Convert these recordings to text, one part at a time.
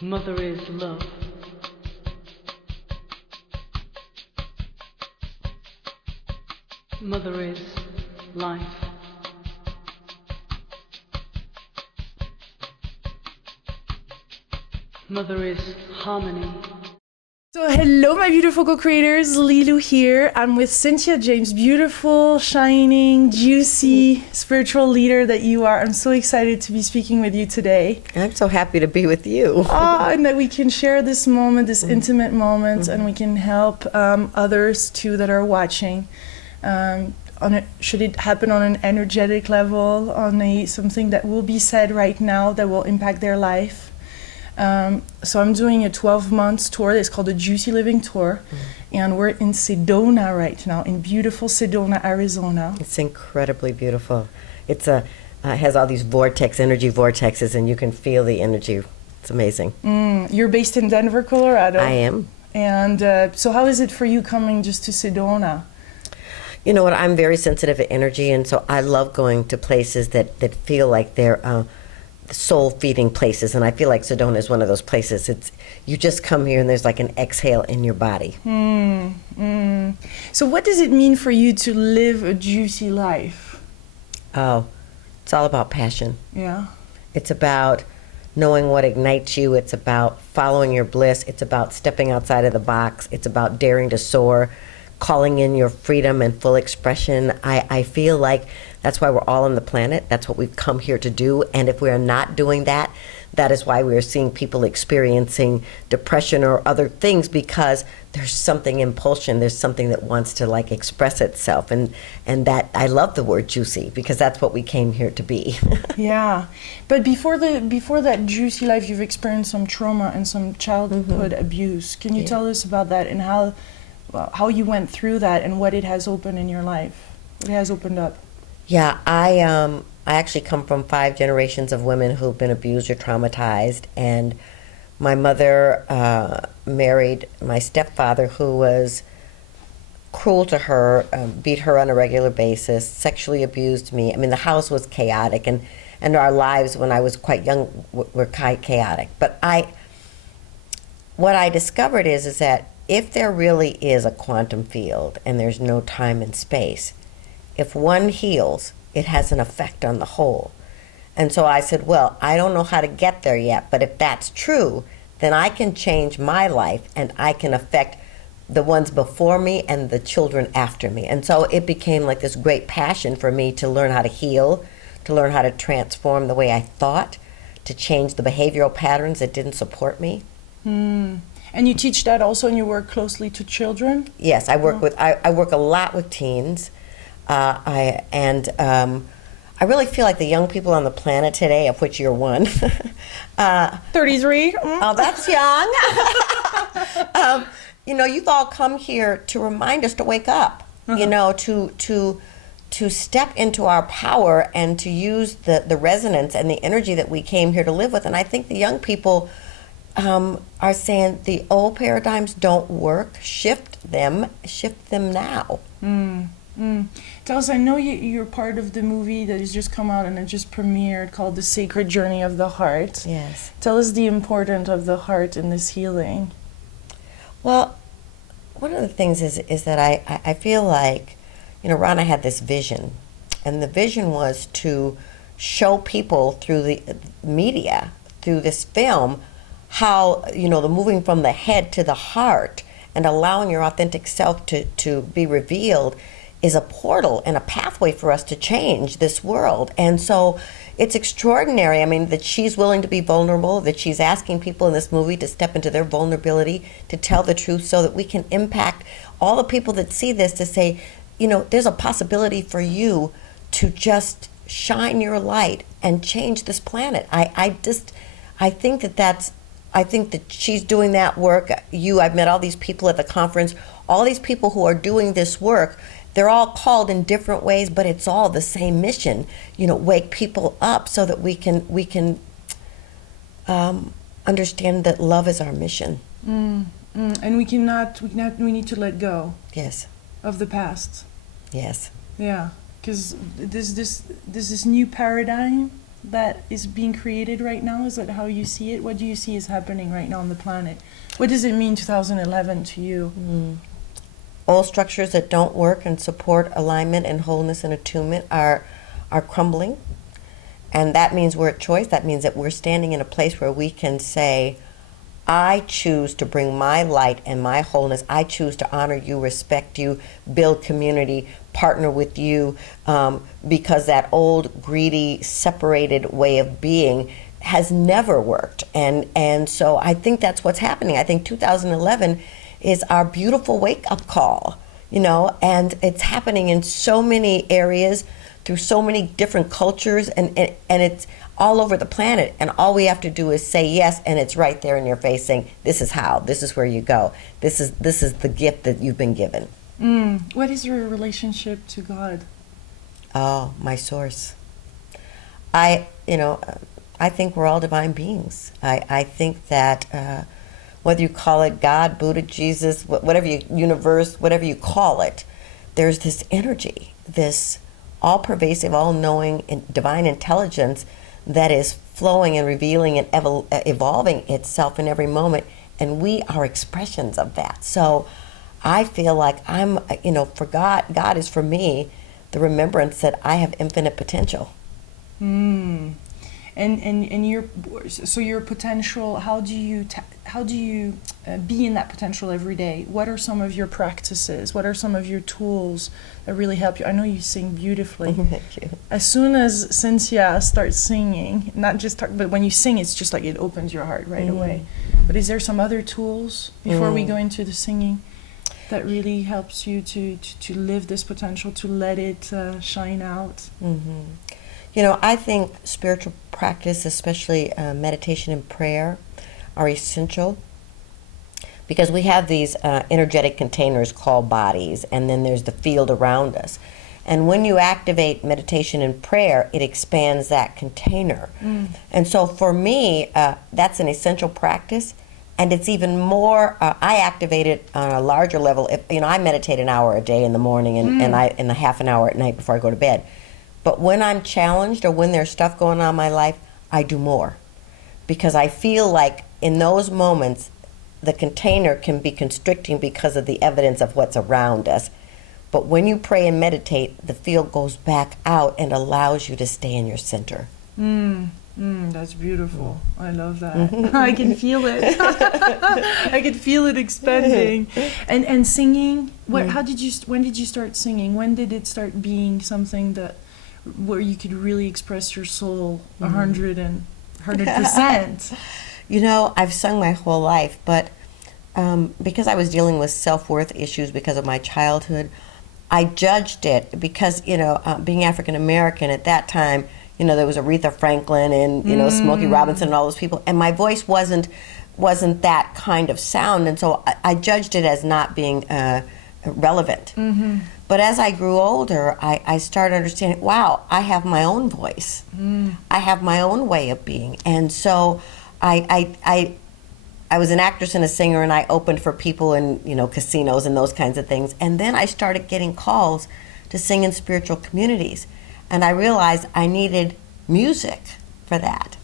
Mother is love. Mother is life. Mother is harmony. So hello my beautiful co-creators, Lilou here. I'm with Cynthia James, beautiful, shining, juicy, spiritual leader that you are. I'm so excited to be speaking with you today. I'm so happy to be with you. And that we can share this moment, this intimate moment, and we can help others too that are watching. Should it happen on an energetic level, on something that will be said right now that will impact their life. So I'm doing a 12-month tour. It's called the Juicy Living Tour. And we're in Sedona right now, in beautiful Sedona, Arizona. It's incredibly beautiful. It has all these energy vortexes, and you can feel the energy. It's amazing. You're based in Denver, Colorado. I am. And so how is it for you coming just to Sedona? You know what, I'm very sensitive to energy, and so I love going to places that feel like they're soul-feeding places, and I feel like Sedona is one of those places. You just come here and there's like an exhale in your body. So what does it mean for you to live a juicy life? Oh, it's all about passion. Yeah. It's about knowing what ignites you. It's about following your bliss. It's about stepping outside of the box. It's about daring to soar, calling in your freedom and full expression. I feel like that's why we're all on the planet. That's what we've come here to do. And if we're not doing that, that is why we're seeing people experiencing depression or other things, because there's something impulsion. There's something that wants to like express itself. And that, I love the word juicy, because that's what we came here to be. Yeah. But before that juicy life, you've experienced some trauma and some childhood abuse. Can you tell us about that and how you went through that and what it has opened in your life? What it has opened up? Yeah, I actually come from 5 generations of women who've been abused or traumatized, and my mother married my stepfather, who was cruel to her, beat her on a regular basis, sexually abused me. I mean, the house was chaotic, and our lives when I was quite young were quite chaotic. But what I discovered is that if there really is a quantum field and there's no time and space, if one heals, it has an effect on the whole. And so I said, well, I don't know how to get there yet, but if that's true, then I can change my life and I can affect the ones before me and the children after me. And so it became like this great passion for me to learn how to heal, to learn how to transform the way I thought, to change the behavioral patterns that didn't support me. And you teach that also, and you work closely to children? Yes, I work I work a lot with teens. I really feel like the young people on the planet today, of which you're one. 33. Oh, that's young. You've all come here to remind us to wake up. To step into our power and to use the resonance and the energy that we came here to live with. And I think the young people are saying the old paradigms don't work. Shift them now. Tell us, I know you're part of the movie that has just come out and it just premiered called The Sacred Journey of the Heart. Yes. Tell us the importance of the heart in this healing. Well, one of the things is that I feel like, Rana had this vision, and the vision was to show people through the media, through this film, how, the moving from the head to the heart and allowing your authentic self to be revealed is a portal and a pathway for us to change this world. And so it's extraordinary, that she's willing to be vulnerable, that she's asking people in this movie to step into their vulnerability, to tell the truth so that we can impact all the people that see this, to say, there's a possibility for you to just shine your light and change this planet. I think that she's doing that work. I've met all these people at the conference, all these people who are doing this work. They're all called in different ways, but it's all the same mission. Wake people up so that we can understand that love is our mission. And we need to let go. Yes. Of the past. Yes. Yeah, because this new paradigm that is being created right now? Is that how you see it? What do you see is happening right now on the planet? What does it mean 2011 to you? Old structures that don't work and support alignment and wholeness and attunement are crumbling. And that means we're at choice. That means that we're standing in a place where we can say, I choose to bring my light and my wholeness. I choose to honor you, respect you, build community, partner with you, because that old, greedy, separated way of being has never worked. And so I think that's what's happening. I think 2011 is our beautiful wake-up call, you know, and it's happening in so many areas through so many different cultures, and it's all over the planet, and all we have to do is say yes, and it's right there in your face saying, this is how, this is where you go, this is the gift that you've been given. What is your relationship to God? Oh, my source. I think we're all divine beings. I think that whether you call it God, Buddha, Jesus, whatever universe, whatever you call it, there's this energy, this all-pervasive, all-knowing divine intelligence that is flowing and revealing and evolving itself in every moment, and we are expressions of that. So I feel like I'm, for God is for me the remembrance that I have infinite potential. And your potential, how do you be in that potential every day? What are some of your practices? What are some of your tools that really help you? I know you sing beautifully. Thank you. As soon as Cynthia starts singing, not just talk, but when you sing, it's just like it opens your heart right away. But is there some other tools before we go into the singing that really helps you to live this potential, to let it shine out? I think spiritual practice, especially meditation and prayer, are essential because we have these energetic containers called bodies, and then there's the field around us. And when you activate meditation and prayer, it expands that container. And so for me, that's an essential practice. And it's even more, I activate it on a larger level. I meditate an hour a day in the morning and a half an hour at night before I go to bed. But when I'm challenged or when there's stuff going on in my life, I do more. Because I feel like in those moments, the container can be constricting because of the evidence of what's around us. But when you pray and meditate, the field goes back out and allows you to stay in your center. That's beautiful. I love that. I can feel it. I can feel it expanding. And singing. When did you start singing? When did it start being something where you could really express your soul 100%? I've sung my whole life, but because I was dealing with self-worth issues because of my childhood, I judged it because, being African American at that time, there was Aretha Franklin and, Smokey Robinson and all those people, and my voice wasn't that kind of sound, and so I judged it as not being relevant. But as I grew older, I started understanding, wow, I have my own voice. I have my own way of being. And so I was an actress and a singer, and I opened for people in, casinos and those kinds of things. And then I started getting calls to sing in spiritual communities. And I realized I needed music for that.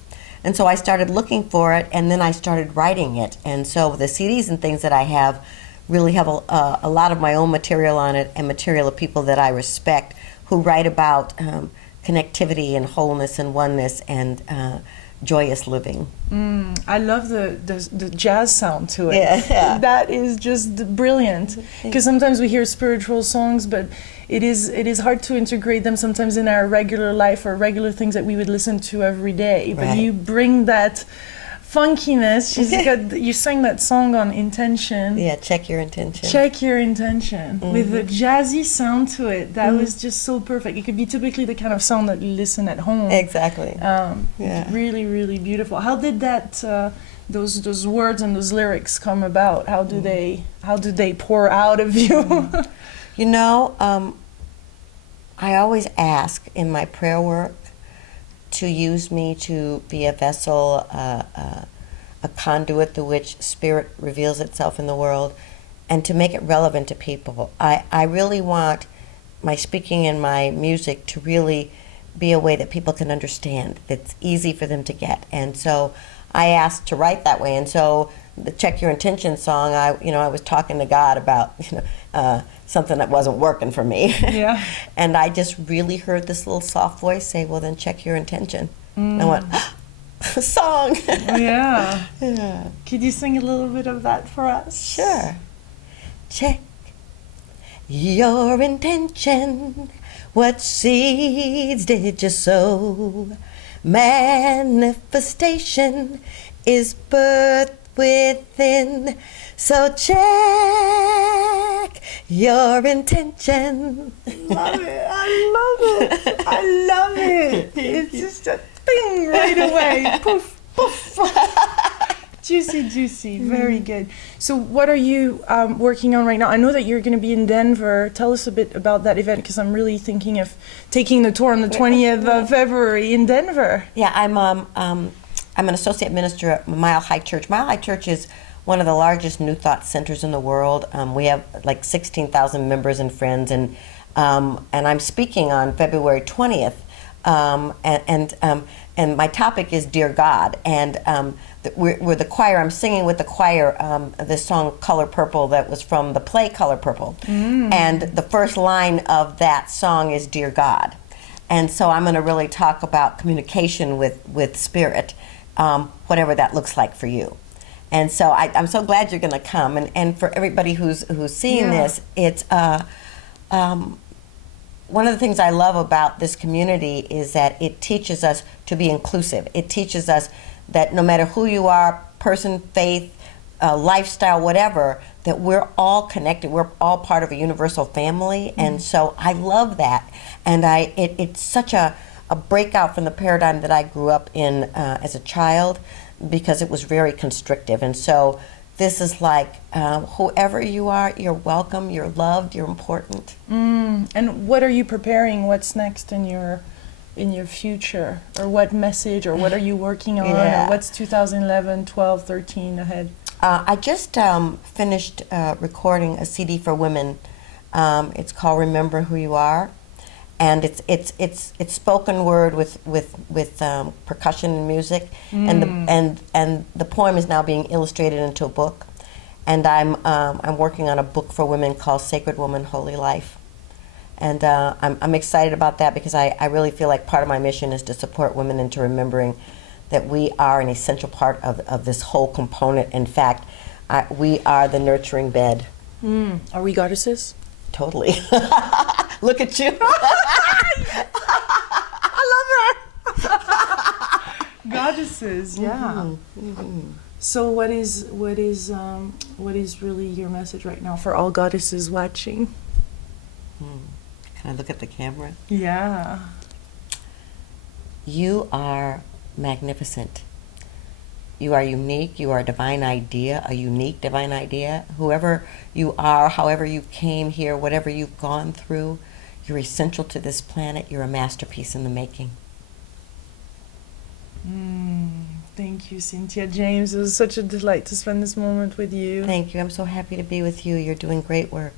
And so I started looking for it, and then I started writing it. And so the CDs and things that I have really have a lot of my own material on it, and material of people that I respect who write about connectivity and wholeness and oneness and joyous living. I love the jazz sound to it. Yeah. That is just brilliant. Because sometimes we hear spiritual songs, but it is hard to integrate them sometimes in our regular life or regular things that we would listen to every day. But you bring that funkiness. You sang that song on intention. Yeah, check your intention. Check your intention with a jazzy sound to it. That was just so perfect. It could be typically the kind of sound that you listen at home. Exactly. Really, really beautiful. How did that those words and those lyrics come about? How do they pour out of you? I always ask in my prayer work to use me to be a vessel, a conduit through which spirit reveals itself in the world, and to make it relevant to people. I really want my speaking and my music to really be a way that people can understand, that's easy for them to get. And so I asked to write that way. And so the Check Your Intention song, I was talking to God about, something that wasn't working for me. Yeah. And I just really heard this little soft voice say, well, then check your intention. And I went, song. Yeah. Yeah. Could you sing a little bit of that for us? Sure. Check your intention. What seeds did you sow? Manifestation is birth within. So check your intention. Love it. I love it. I love it. It's just a thing right away. Poof, poof. Juicy. Very good. So what are you working on right now? I know that you're going to be in Denver. Tell us a bit about that event, because I'm really thinking of taking the tour on the 20th of February in Denver. Yeah, I'm an associate minister at Mile High Church. Mile High Church is one of the largest New Thought centers in the world. We have like 16,000 members and friends, and I'm speaking on February 20th, and my topic is Dear God, and we're the choir. I'm singing with the choir this song Color Purple that was from the play Color Purple, and the first line of that song is Dear God, and so I'm going to really talk about communication with spirit, whatever that looks like for you. And so I'm so glad you're going to come. And for everybody who's seeing this, it's one of the things I love about this community is that it teaches us to be inclusive. It teaches us that no matter who you are, person, faith, lifestyle, whatever, that we're all connected. We're all part of a universal family. And so I love that. And it's such a breakout from the paradigm that I grew up in as a child, because it was very constrictive. And so this is like, whoever you are, you're welcome, you're loved, you're important. And what are you preparing? What's next in your future? Or what message, or what are you working on? Yeah. Or what's 2011, 12, 13 ahead? I just finished recording a CD for women. It's called Remember Who You Are. And it's spoken word with percussion and music, and the poem is now being illustrated into a book, and I'm working on a book for women called Sacred Woman, Holy Life, and I'm excited about that, because I really feel like part of my mission is to support women into remembering that we are an essential part of this whole component. In fact, we are the nurturing bed. Are we goddesses? Totally. Look at you. I love her. Goddesses, yeah. So what is really your message right now for all goddesses watching? Can I look at the camera? Yeah. You are magnificent. You are unique. You are a divine idea, a unique divine idea. Whoever you are, however you came here, whatever you've gone through, you're essential to this planet. You're a masterpiece in the making. Thank you, Cynthia James. It was such a delight to spend this moment with you. Thank you. I'm so happy to be with you. You're doing great work.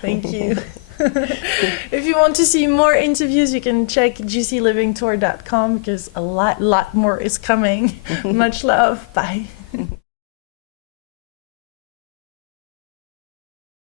Thank you. If you want to see more interviews, you can check juicylivingtour.com, because a lot more is coming. Much love. Bye.